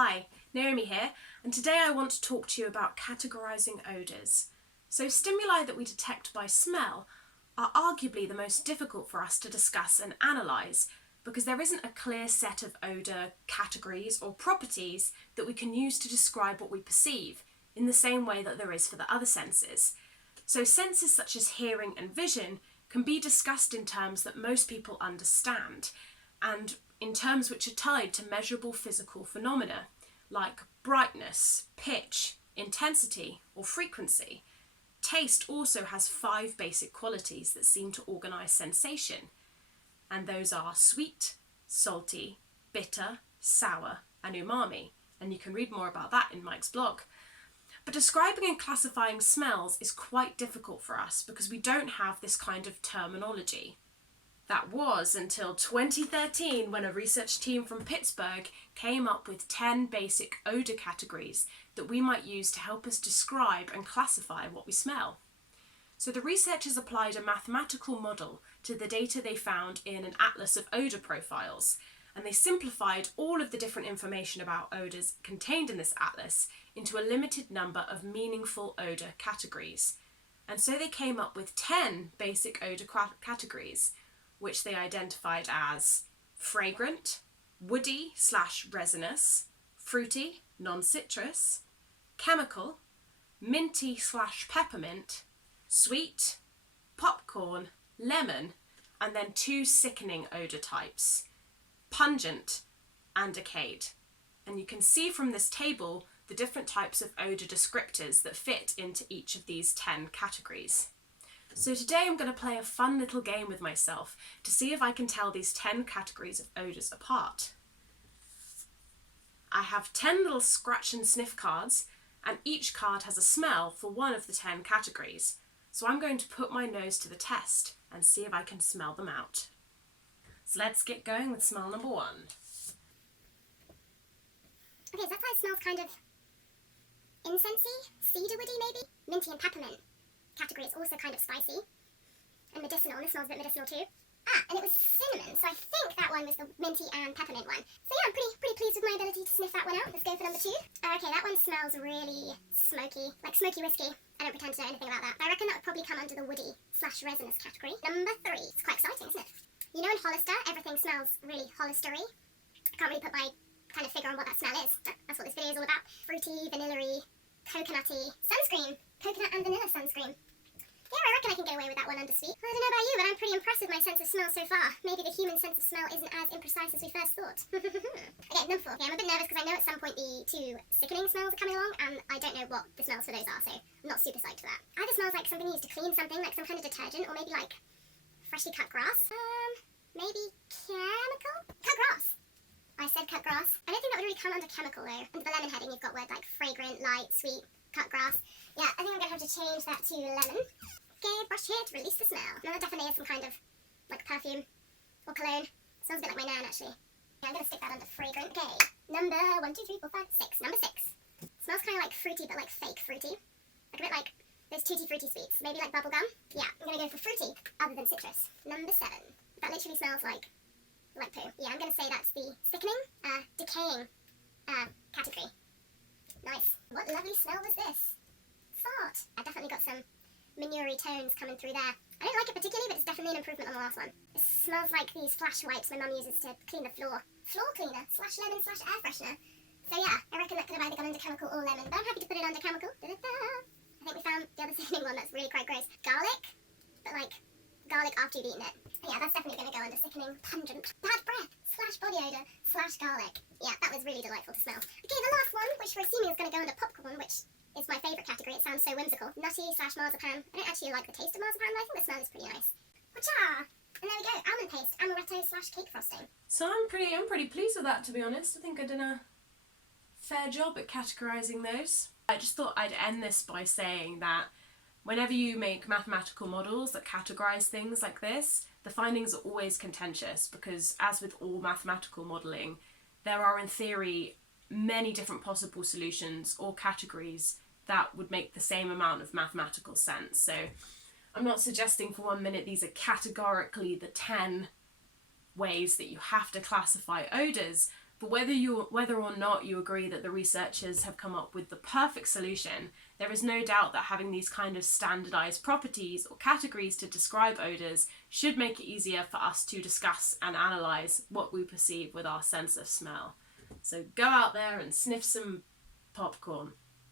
Hi, Naomi here, and today I want to talk to you about categorising odours. So stimuli that we detect by smell are arguably the most difficult for us to discuss and analyse because there isn't a clear set of odour categories or properties that we can use to describe what we perceive in the same way that there is for the other senses. So senses such as hearing and vision can be discussed in terms that most people understand, and in terms which are tied to measurable physical phenomena like brightness, pitch, intensity, or frequency. Taste also has 5 basic qualities that seem to organise sensation, and those are sweet, salty, bitter, sour, and umami, and you can read more about that in Mike's blog. But describing and classifying smells is quite difficult for us because we don't have this kind of terminology. That was until 2013 when a research team from Pittsburgh came up with 10 basic odour categories that we might use to help us describe and classify what we smell. So the researchers applied a mathematical model to the data they found in an atlas of odour profiles, and they simplified all of the different information about odours contained in this atlas into a limited number of meaningful odour categories. And so they came up with 10 basic odour categories, which they identified as fragrant, woody/resinous, fruity, non-citrus, chemical, minty/peppermint, sweet, popcorn, lemon, and then 2 sickening odour types, pungent and decayed. And you can see from this table the different types of odour descriptors that fit into each of these 10 categories. So today I'm going to play a fun little game with myself to see if I can tell these 10 categories of odours apart. I have 10 little scratch and sniff cards, and each card has a smell for one of the 10 categories. So I'm going to put my nose to the test and see if I can smell them out. So let's get going with smell number 1. Okay, so that side smells kind of incensey, cedarwoody maybe, minty and peppermint. Category is also kind of spicy and medicinal, and this smells a bit medicinal too. And it was cinnamon, so I think that one was the minty and peppermint one. So yeah, I'm pretty pleased with my ability to sniff that one out. Let's go for number 2. Okay, that one smells really smoky, like smoky whiskey. I don't pretend to know anything about that. I reckon that would probably come under the woody/resinous category. Number 3. It's quite exciting, isn't it? You know in Hollister, everything smells really Hollistery. I can't really put my kind of figure on what that smell is, but that's what this video is all about. Fruity, vanilla-y, coconutty, sunscreen, coconut and vanilla sunscreen. Yeah, I reckon I can get away with that one under sweet. I don't know about you, but I'm pretty impressed with my sense of smell so far. Maybe the human sense of smell isn't as imprecise as we first thought. Okay, number 4. Okay, I'm a bit nervous because I know at some point the 2 sickening smells are coming along, and I don't know what the smells for those are, so I'm not super psyched for that. Either smells like something used to clean something, like some kind of detergent, or maybe like freshly cut grass. Maybe chemical? Cut grass. I said cut grass. I don't think that would really come under chemical though. Under the lemon heading you've got words like fragrant, light, sweet, cut grass. Yeah, I think I'm going to have to change that to lemon. Okay, brush here to release the smell. Now that definitely is some kind of like perfume or cologne. Smells a bit like my nan actually. Yeah, I'm going to stick that under fragrant. Okay, number 1, 2, 3, 4, 5, 6. Number 6. Smells kind of like fruity but like fake fruity. Like a bit like those tutti frutti sweets. Maybe like bubblegum. Yeah, I'm going to go for fruity other than citrus. Number 7. That literally smells like poo. Yeah, I'm going to say that's the sickening, decaying category. Nice. What lovely smell was this? Fart. I definitely got some manure-y tones coming through there. I don't like it particularly, but it's definitely an improvement on the last one. It smells like these flash wipes my mum uses to clean the floor. Floor cleaner, /lemon/air freshener. So yeah, I reckon that could have either gone under chemical or lemon, but I'm happy to put it under chemical. Da-da-da. I think we found the other sickening one that's really quite gross. Garlic, but like garlic after you've eaten it. Yeah, that's definitely going to go under sickening, pungent, bad breath, /body odour, /garlic. Yeah, that was really delightful to smell. Okay, the last one, which we're assuming is going to go under popcorn, which is my favourite category. It sounds so whimsical. Nutty/marzipan. I don't actually like the taste of marzipan, but I think the smell is pretty nice. Whatcha! And there we go, almond paste, amaretto/cake frosting. So I'm pretty pleased with that, to be honest. I think I did a fair job at categorising those. I just thought I'd end this by saying that whenever you make mathematical models that categorise things like this, the findings are always contentious because, as with all mathematical modelling, there are in theory many different possible solutions or categories that would make the same amount of mathematical sense. So I'm not suggesting for 1 minute these are categorically the 10 ways that you have to classify odours, But whether or not you agree that the researchers have come up with the perfect solution, there is no doubt that having these kind of standardised properties or categories to describe odours should make it easier for us to discuss and analyse what we perceive with our sense of smell. So go out there and sniff some popcorn.